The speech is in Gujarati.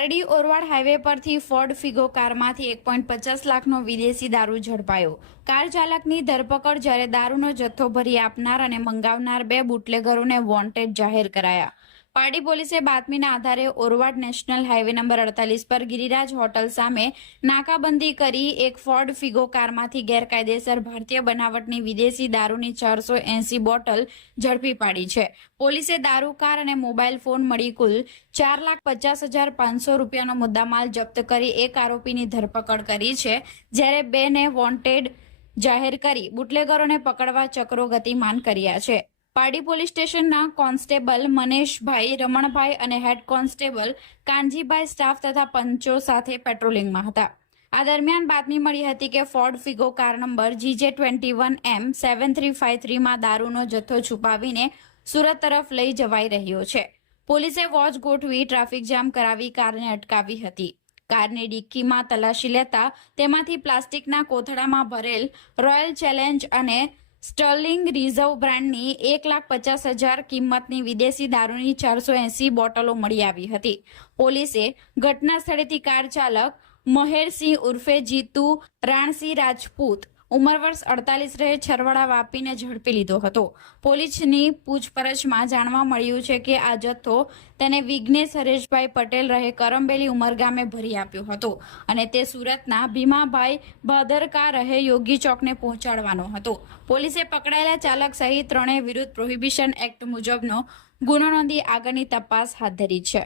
પારડી ઓરવાડ હાઈવે પરથી ફોર્ડ ફિગો કારમાંથી 1.50 લાખનો વિદેશી દારૂ ઝડપાયો। કાર ચાલકની ધરપકડ જ્યારે દારૂનો જથ્થો ભરી આપનાર અને મંગાવનાર 2 બુટલેગરોને વોન્ટેડ જાહેર કરાયા। પારડી પોલીસે બાતમીના આધારે ઓરવાડ નેશનલ હાઈવે નંબર 48 પર ગિરિરાજ હોટલ સામે નાકાબંધી કરી એક ફોર્ડ ફિગો કારમાંથી ગેરકાયદેસર ભારતીય બનાવટની વિદેશી દારૂની 480 બોટલ ઝડપી પાડી છે। પોલીસે દારૂ, કાર અને મોબાઈલ ફોન મળી કુલ 4,50,500 રૂપિયાનો મુદ્દામાલ જપ્ત કરી એક આરોપીની ધરપકડ કરી છે, જ્યારે 2 ને વોન્ટેડ જાહેર કરી બુટલેગરોને પકડવા ચક્રો ગતિમાન કર્યા છે। પારડી પોલીસ સ્ટેશનના કોન્સ્ટેબલ મનેશભાઈ, રમણભાઈ અને હેડ કોન્સ્ટેબલ કાનજીભાઈ સ્ટાફ તથા પંચો સાથે પેટ્રોલિંગમાં હતા। આ દરમિયાન બાતમી મળી હતી કે Ford Figo car number GJ21M7353 માં દારૂનો જથ્થો છુપાવીને સુરત તરફ લઈ જવાઈ રહ્યો છે। પોલીસે વોચ ગોઠવી ટ્રાફિક જામ કરાવી કારને અટકાવી હતી। કારની ડિક્કીમાં તલાશી લેતા તેમાંથી પ્લાસ્ટિકના કોથળામાં ભરેલ રોયલ ચેલેન્જ અને સ્ટર્લિંગ રિઝર્વ બ્રાન્ડની 1,50,000 કિંમતની વિદેશી દારૂની 480 બોટલો મળી આવી હતી। પોલીસે ઘટના સ્થળેથી કાર ચાલક મહેરસિંહ ઉર્ફે જીતુ રાણસિંહ રાજપૂત ઉંમર વર્ષ 48 રહે છરવાડા વાપીને ઝડપી લીધો હતો। પોલીસની પૂછપરછમાં જાણવા મળ્યું છે કે આ જથ્થો તેને વિઘ્નેશ હરેશભાઈ પટેલ રહે કરમબેલી ઉમરગામે ભરી આપ્યો હતો અને તે સુરતના ભીમાભાઈ ભાદરકા રહે યોગી ચોકને પહોંચાડવાનો હતો। પોલીસે પકડાયેલા ચાલક સહિત 3 વિરુદ્ધ પ્રોહિબિશન એક્ટ મુજબનો ગુનો નોંધી આગળની તપાસ હાથ ધરી છે।